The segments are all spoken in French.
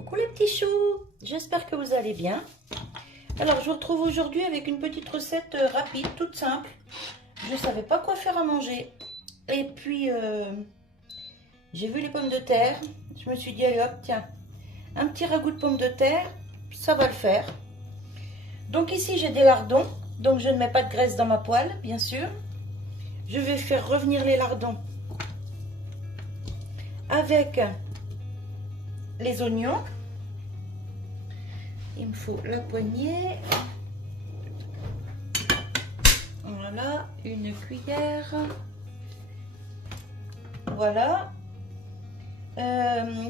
Coucou les petits choux, j'espère que vous allez bien. Alors je vous retrouve aujourd'hui avec une petite recette rapide, toute simple. Je ne savais pas quoi faire à manger. Et puis j'ai vu les pommes de terre. Je me suis dit allez hop, tiens, un petit ragoût de pommes de terre, ça va le faire. Donc ici j'ai des lardons, donc je ne mets pas de graisse dans ma poêle, bien sûr. Je vais faire revenir les lardons avec les oignons. Il me faut la poignée. Voilà, une cuillère. Voilà.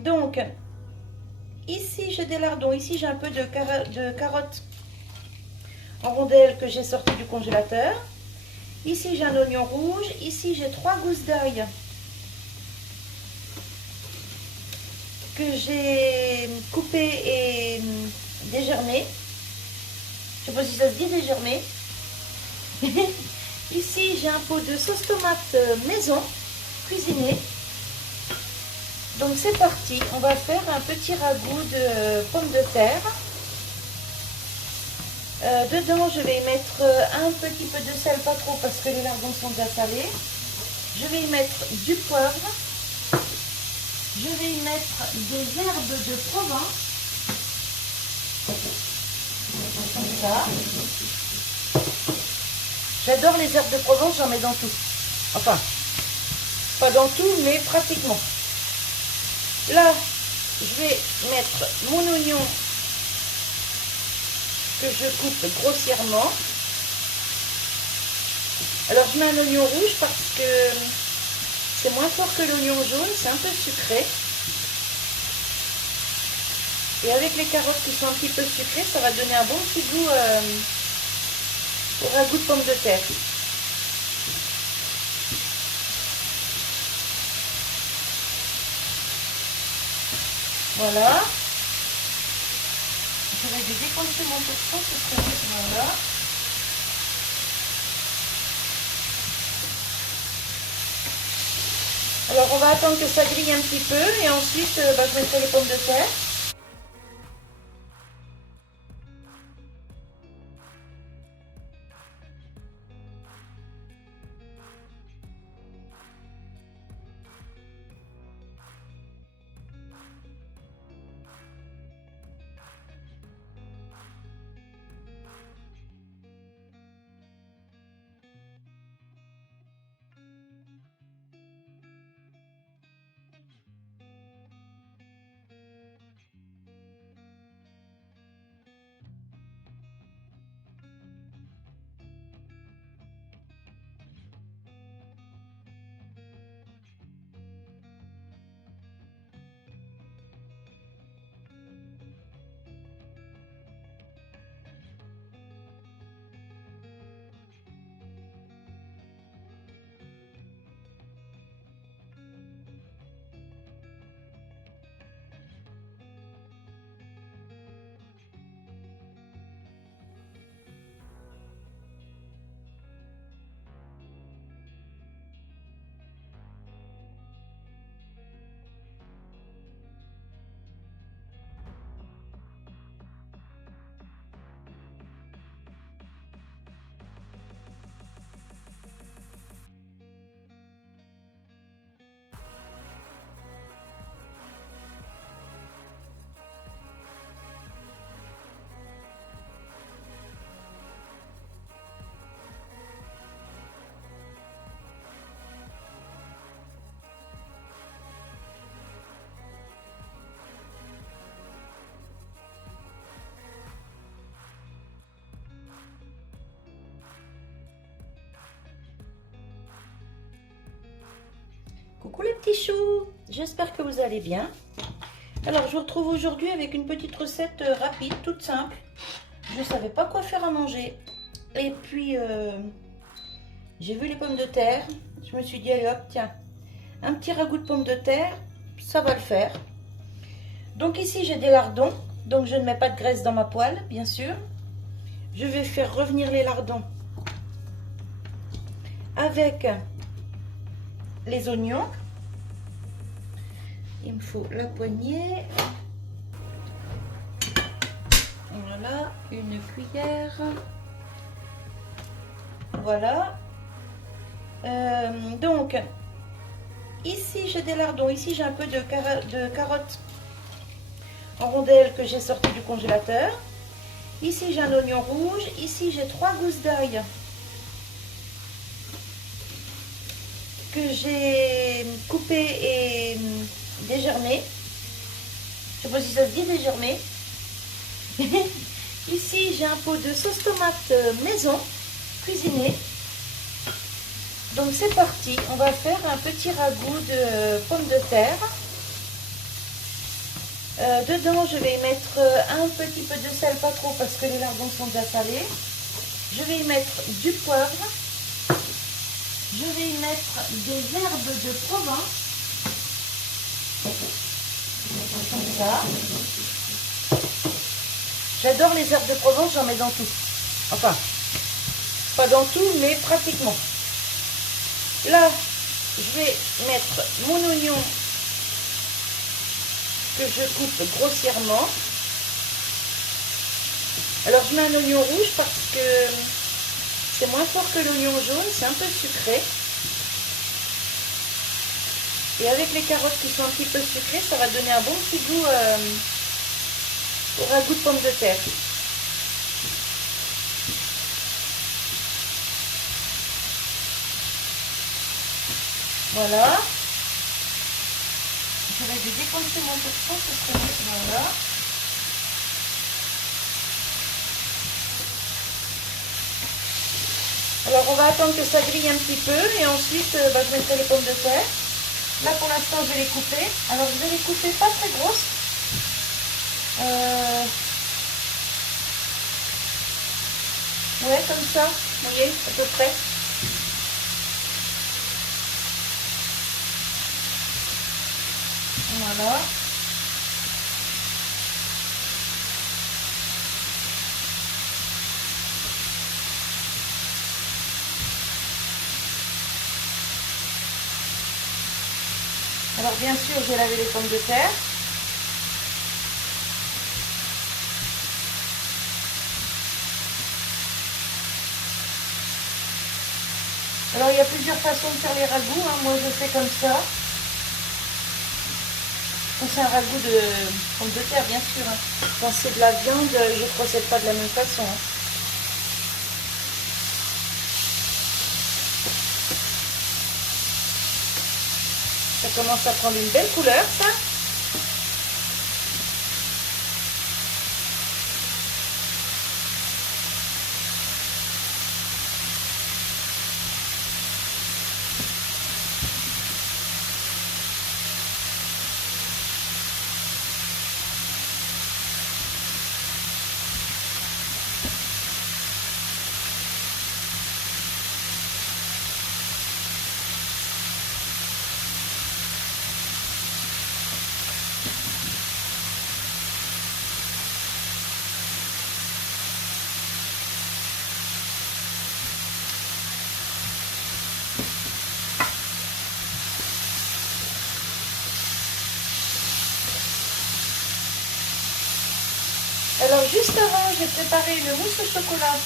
Donc, ici j'ai des lardons. Ici j'ai un peu de carottes en rondelles que j'ai sorti du congélateur. Ici j'ai un oignon rouge. Ici j'ai 3 gousses d'ail que j'ai coupé et dégermé. Je ne sais pas si ça se dit dégermé. Ici j'ai un pot de sauce tomate maison cuisinée. Donc c'est parti, on va faire un petit ragoût de pommes de terre. Dedans je vais y mettre un petit peu de sel, pas trop parce que les lardons sont déjà salés. Je vais y mettre du poivre. Je vais y mettre des herbes de Provence. Comme ça. J'adore les herbes de Provence, j'en mets dans tout. Enfin, pas dans tout, mais pratiquement. Là, je vais mettre mon oignon que je coupe grossièrement. Alors, je mets un oignon rouge parce que c'est moins fort que l'oignon jaune, c'est un peu sucré. Et avec les carottes qui sont un petit peu sucrées, ça va donner un bon petit goût au ragoût de pommes de terre. Voilà. Je vais décoincer mon tourteau, ce serait voilà. Alors on va attendre que ça grille un petit peu et ensuite je mettrai les pommes de terre. Coucou les petits choux, j'espère que vous allez bien. Alors je vous retrouve aujourd'hui avec une petite recette rapide, toute simple. Je ne savais pas quoi faire à manger. Et puis j'ai vu les pommes de terre. Je me suis dit allez hop, tiens, un petit ragoût de pommes de terre, ça va le faire. Donc ici j'ai des lardons, donc je ne mets pas de graisse dans ma poêle, bien sûr. Je vais faire revenir les lardons avec les oignons. Il me faut la poignée. Voilà, une cuillère. Voilà. Donc, ici j'ai des lardons. Ici j'ai un peu de carottes en rondelles que j'ai sorti du congélateur. Ici j'ai un oignon rouge. Ici j'ai 3 gousses d'ail que j'ai coupé et dégermé. Je ne sais pas si ça se dit dégermé. Ici j'ai un pot de sauce tomate maison cuisinée. Donc c'est parti, on va faire un petit ragoût de pommes de terre. Dedans je vais y mettre un petit peu de sel, pas trop parce que les lardons sont déjà salés. Je vais y mettre du poivre. Je vais y mettre des herbes de Provence. Comme ça. J'adore les herbes de Provence, j'en mets dans tout. Enfin, pas dans tout, mais pratiquement. Là, je vais mettre mon oignon que je coupe grossièrement. Alors, je mets un oignon rouge parce que c'est moins fort que l'oignon jaune, c'est un peu sucré. Et avec les carottes qui sont un petit peu sucrées, ça va donner un bon petit goût au ragoût de pommes de terre. Voilà. Je vais décoincer mon tourteau, ce serait mieux. Voilà. Alors on va attendre que ça grille un petit peu et ensuite je mettrai les pommes de terre. Là pour l'instant je vais les couper. Alors je vais les couper pas très grosses. Ouais, comme ça, vous voyez, à peu près. Voilà. Alors bien sûr, j'ai lavé les pommes de terre. Alors il y a plusieurs façons de faire les ragoûts, hein. Moi je fais comme ça. C'est un ragoût de pommes de terre, bien sûr. Hein. Quand c'est de la viande, je ne procède pas de la même façon. Hein. Ça commence à prendre une belle couleur, ça. Alors juste avant, j'ai préparé une mousse au chocolat,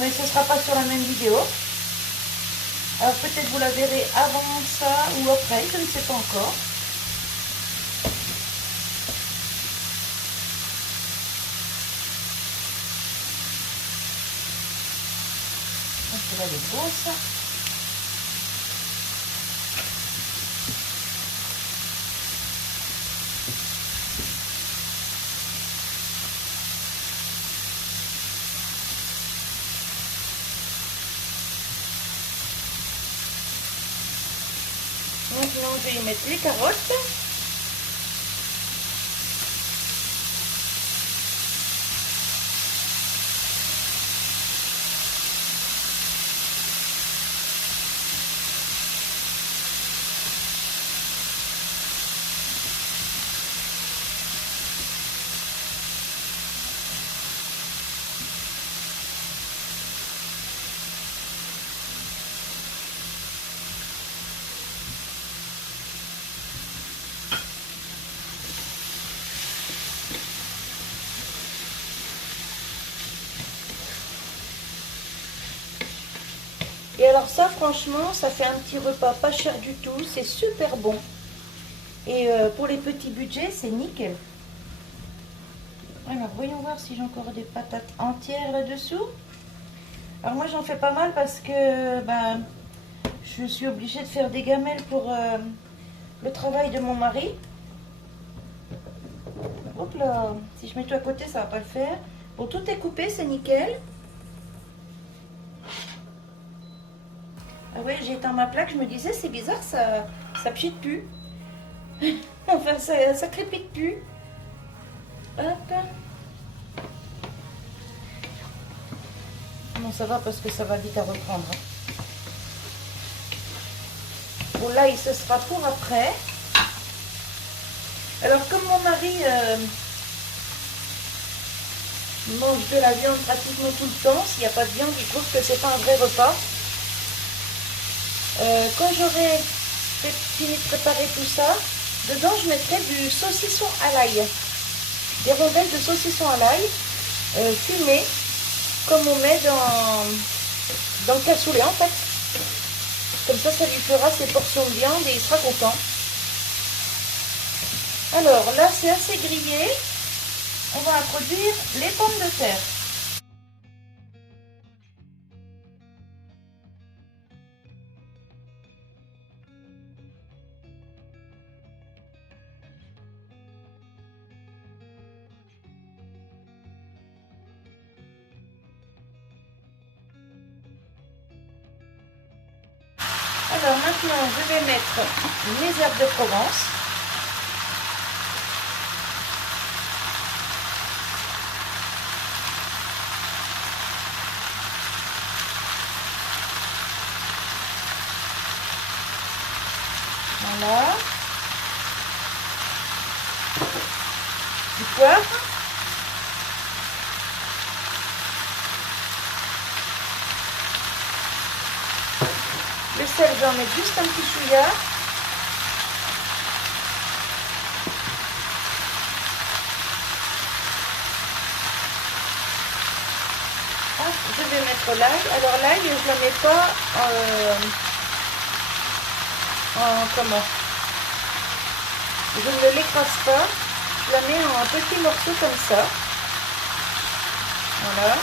mais ce ne sera pas sur la même vidéo. Alors peut-être vous la verrez avant ça ou après, je ne sais pas encore. Donc là, elle est beau ça. Maintenant, je vais y mettre les carottes. alors ça, franchement, ça fait un petit repas pas cher du tout. C'est super bon. Et pour les petits budgets, c'est nickel. Alors, voyons voir si j'ai encore des patates entières là-dessous. Alors moi, j'en fais pas mal parce que ben, je suis obligée de faire des gamelles pour le travail de mon mari. Hop là, si je mets tout à côté, ça va pas le faire. Bon, tout est coupé, c'est nickel. Ah ouais, j'ai éteint ma plaque, je me disais, c'est bizarre, ça pchite plus. Enfin, ça crépite plus. Hop. Non, ça va parce que ça va vite à reprendre. Bon, là, il se sera pour après. Alors, comme mon mari mange de la viande pratiquement tout le temps, s'il n'y a pas de viande, il trouve que c'est pas un vrai repas. Quand j'aurai fini de préparer tout ça, dedans, je mettrai du saucisson à l'ail. Des rondelles de saucisson à l'ail fumées, comme on met dans le cassoulet en fait. Comme ça lui fera ses portions de viande et il sera content. Alors là, c'est assez grillé. On va introduire les pommes de terre. Alors maintenant, je vais mettre mes herbes de Provence. Voilà. Du poivre. Le sel, je vais en mettre juste un petit chouïa. Je vais mettre l'ail. Alors l'ail, je ne la mets pas comment? Je ne l'écrase pas. Je la mets en petits morceaux comme ça. Voilà.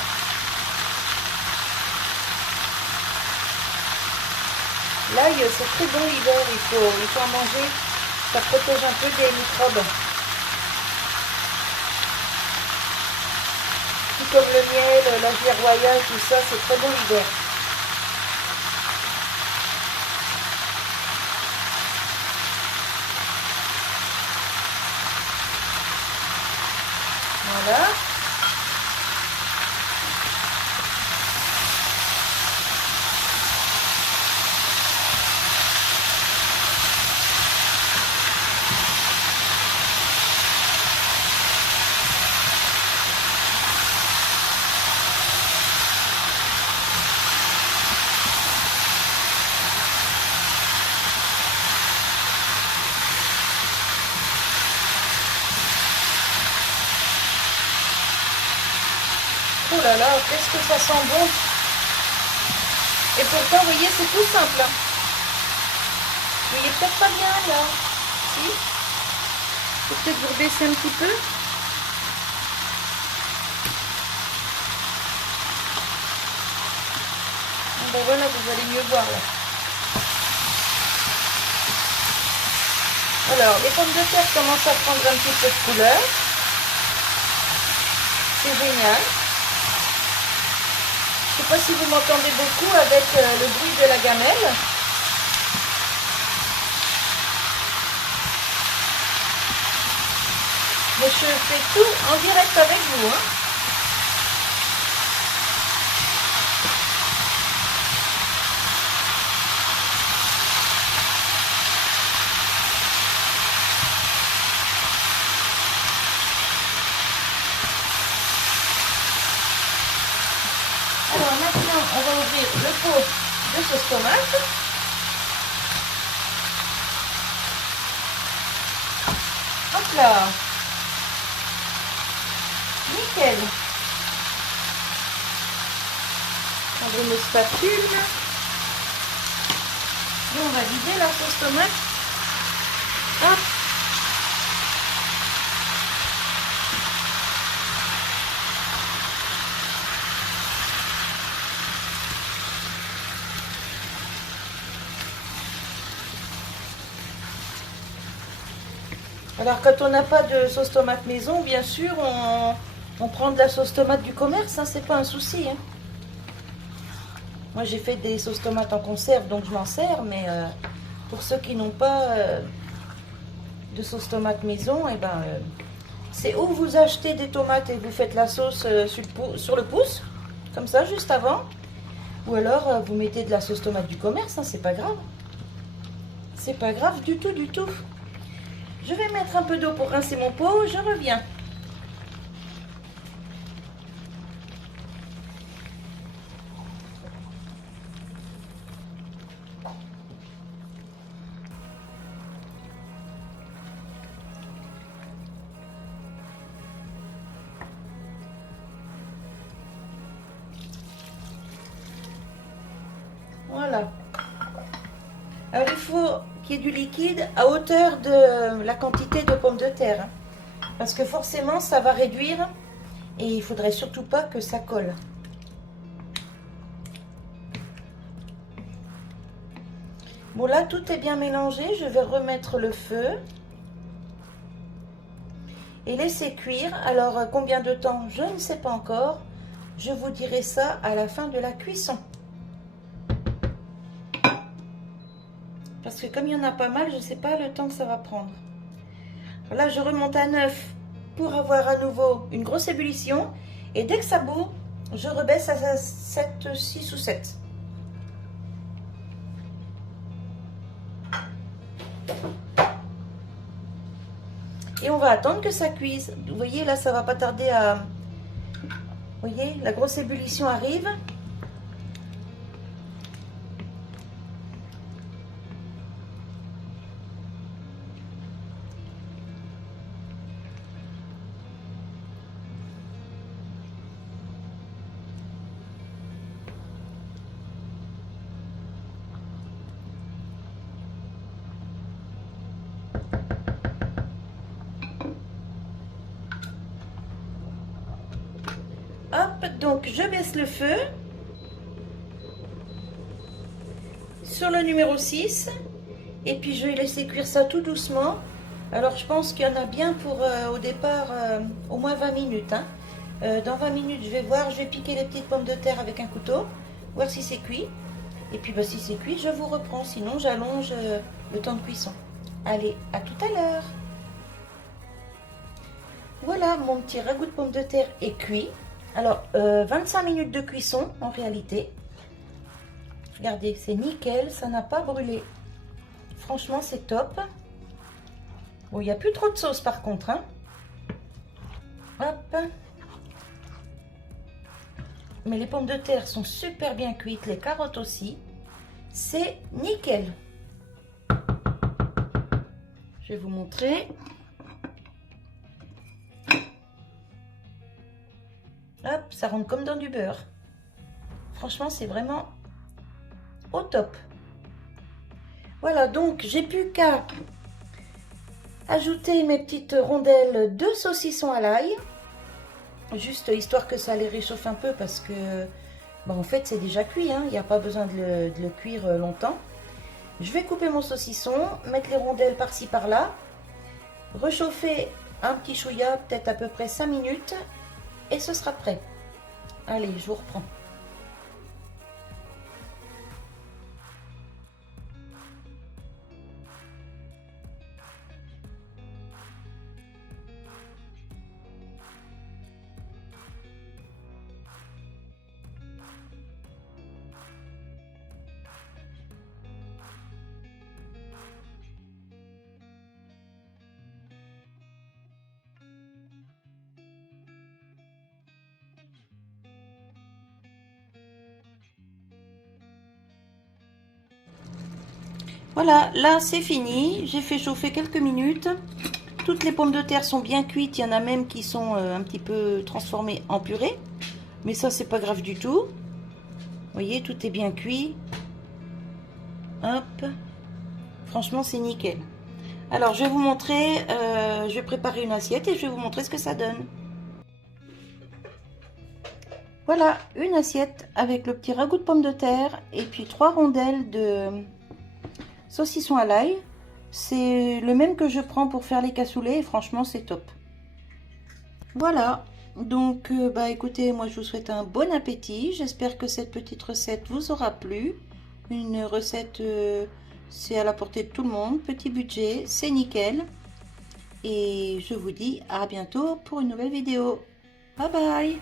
L'ail, c'est très bon l'hiver, il faut en manger. Ça protège un peu des microbes. Tout comme le miel, la gelée royale, tout ça, c'est très bon l'hiver. Voilà. Oh là là, qu'est-ce que ça sent bon! Et pourtant, vous voyez, c'est tout simple. Hein. Vous voyez peut-être pas bien là. Si? Faut peut-être vous rebaisser un petit peu. Ben voilà, vous allez mieux voir là. Alors, les pommes de terre commencent à prendre un petit peu de couleur. C'est génial. Je ne sais pas si vous m'entendez beaucoup avec le bruit de la gamelle. Mais je fais tout en direct avec vous. Hein. Alors maintenant, on va ouvrir le pot de sauce tomate. Hop là. Nickel. Prendre une spatule. Et on va vider la sauce tomate. Hop. Alors quand on n'a pas de sauce tomate maison, bien sûr, on prend de la sauce tomate du commerce, hein, c'est pas un souci. Hein. Moi j'ai fait des sauces tomates en conserve, donc je m'en sers, mais pour ceux qui n'ont pas de sauce tomate maison, et ben, c'est où vous achetez des tomates et vous faites la sauce sur le pouce, comme ça, juste avant. Ou alors vous mettez de la sauce tomate du commerce, hein, c'est pas grave. C'est pas grave du tout, du tout. Je vais mettre un peu d'eau pour rincer mon pot, je reviens. Voilà. Alors il faut qu'il y ait du liquide à hauteur de la quantité de pommes de terre. Hein, parce que forcément ça va réduire et il faudrait surtout pas que ça colle. Bon là tout est bien mélangé, je vais remettre le feu. Et laisser cuire. Alors combien de temps? Je ne sais pas encore. Je vous dirai ça à la fin de la cuisson. Parce que comme il y en a pas mal, je ne sais pas le temps que ça va prendre. Là, je remonte à 9 pour avoir à nouveau une grosse ébullition. Et dès que ça bout, je rebaisse à 7, 6 ou 7. Et on va attendre que ça cuise. Vous voyez, là, ça va pas tarder à... Vous voyez, la grosse ébullition arrive. Hop, donc je baisse le feu sur le numéro 6 et puis je vais laisser cuire ça tout doucement. Alors je pense qu'il y en a bien pour au départ au moins 20 minutes. Hein. Dans 20 minutes je vais voir, je vais piquer les petites pommes de terre avec un couteau, voir si c'est cuit. Et puis bah, si c'est cuit, je vous reprends, sinon j'allonge le temps de cuisson. Allez, à tout à l'heure. Voilà, mon petit ragoût de pommes de terre est cuit. Alors, 25 minutes de cuisson en réalité. Regardez, c'est nickel, ça n'a pas brûlé. Franchement, c'est top. Bon, il n'y a plus trop de sauce par contre. Hein. Hop. Mais les pommes de terre sont super bien cuites, les carottes aussi. C'est nickel. Je vais vous montrer. Hop, ça rentre comme dans du beurre. Franchement, c'est vraiment au top. Voilà, donc j'ai plus qu'à ajouter mes petites rondelles de saucisson à l'ail. Juste histoire que ça les réchauffe un peu parce que, bon, en fait, c'est déjà cuit. Hein, il n'y a pas besoin de le cuire longtemps. Je vais couper mon saucisson, mettre les rondelles par-ci par-là. Réchauffer un petit chouïa, peut-être à peu près 5 minutes. Et ce sera prêt. Allez, je vous reprends. Voilà, là c'est fini. J'ai fait chauffer quelques minutes. Toutes les pommes de terre sont bien cuites. Il y en a même qui sont un petit peu transformées en purée. Mais ça, c'est pas grave du tout. Vous voyez, tout est bien cuit. Hop. Franchement, c'est nickel. Alors, je vais vous montrer, je vais préparer une assiette et je vais vous montrer ce que ça donne. Voilà, une assiette avec le petit ragoût de pommes de terre et puis 3 rondelles de saucisson à l'ail. C'est le même que je prends pour faire les cassoulets et franchement, c'est top. Voilà, donc bah écoutez, moi je vous souhaite un bon appétit. J'espère que cette petite recette vous aura plu. Une recette, c'est à la portée de tout le monde, petit budget, c'est nickel. Et je vous dis à bientôt pour une nouvelle vidéo. Bye bye!